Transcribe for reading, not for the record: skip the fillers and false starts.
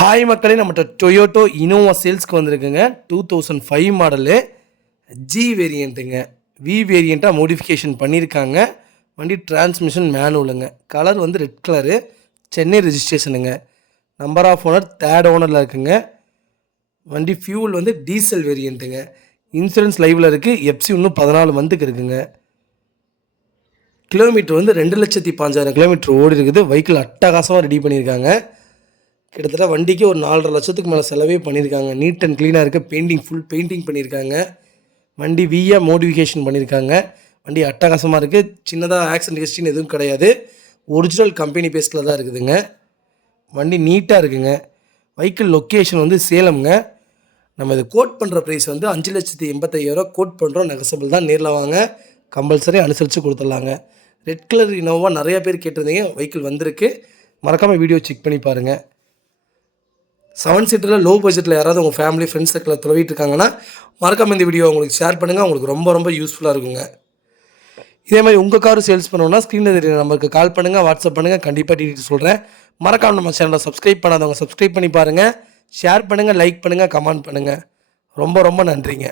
Hi மக்களே, நம்மகிட்ட Toyota Innova சேல்ஸ்க்கு வந்திருக்குங்க. 2005 மாடலு ஜி வேரியண்ட்டுங்க. வி வேரியண்ட்டாக மோடிஃபிகேஷன் பண்ணியிருக்காங்க. வண்டி டிரான்ஸ்மிஷன் மேனுவலுங்க. கலர் வந்து ரெட் கலரு, சென்னை ரெஜிஸ்ட்ரேஷனுங்க. நம்பர் ஆஃப் ஓனர் தேர்ட் ஓனரில் இருக்குங்க. வண்டி ஃபியூல் வந்து டீசல் வேரியண்ட்டுங்க. இன்சூரன்ஸ் லைவில் இருக்குது. எஃப்சி இன்னும் 14 மந்த்துக்கு இருக்குங்க. கிலோமீட்டர் வந்து 2,05,000 கிலோமீட்டர் ஓடி இருக்குது. வெஹிக்கிள் அட்டகாசமாக ரெடி பண்ணியிருக்காங்க. கிட்டத்தட்ட வண்டிக்கு ஒரு 4,50,000 லட்சத்துக்கு மேலே செலவே பண்ணியிருக்காங்க. நீட் அண்ட் க்ளீனாக இருக்குது. பெயிண்டிங் ஃபுல் பெயிண்டிங் பண்ணியிருக்காங்க. வண்டி வியாக மோடிஃபிகேஷன் பண்ணியிருக்காங்க. வண்டி அட்டகாசமாக இருக்குது. சின்னதாக ஆக்சிடென்ட் ஹிஸ்ட்ரின்னு எதுவும் கிடையாது. ஒரிஜினல் கம்பெனி பேஸ்டில் தான் இருக்குதுங்க. வண்டி நீட்டாக இருக்குங்க. வெஹிக்கிள் லொக்கேஷன் வந்து சேலம்ங்க. நம்ம இது கோட் பண்ணுற ப்ரைஸ் வந்து 5,85,000 கோட் பண்ணுறோம். நெகசபிள் தான். நேரில் வாங்க, கம்பல்சரி அனுசரித்து கொடுத்துடலாங்க. ரெட் கலர் இனோவா நிறையா பேர் கேட்டிருந்தீங்க. வெஹிக்கிள் வந்திருக்கு. மறக்காமல் வீடியோ செக் பண்ணி பாருங்கள். 7 சீட்டரில் லோ பட்ஜெட்டில் யாராவது உங்கள் ஃபேமிலி ஃப்ரெண்ட்ஸ் சர்க்கிளில் தொலைவிட்டு இருக்காங்கன்னா மறக்காமல் இந்த வீடியோ உங்களுக்கு ஷேர் பண்ணுங்கள். உங்களுக்கு ரொம்ப யூஸ்ஃபுல்லாக இருக்குங்க. இதே மாதிரி உங்கள் காரும் சேல்ஸ் பண்ணணுன்னா ஸ்க்ரீனில் தெரியுற நம்பருக்கு கால் பண்ணுங்கள், வாட்ஸ்அப் பண்ணுங்கள். கண்டிப்பாக டீட்டெயில் சொல்கிறேன். மறக்காமல் நம்ம சேனலை சப்ஸ்கிரைப் பண்ணாதவங்க சப்ஸ்கிரைப் பண்ணி பாருங்கள். ஷேர் பண்ணுங்கள், லைக் பண்ணுங்கள், கமெண்ட் பண்ணுங்கள். ரொம்ப நன்றிங்க.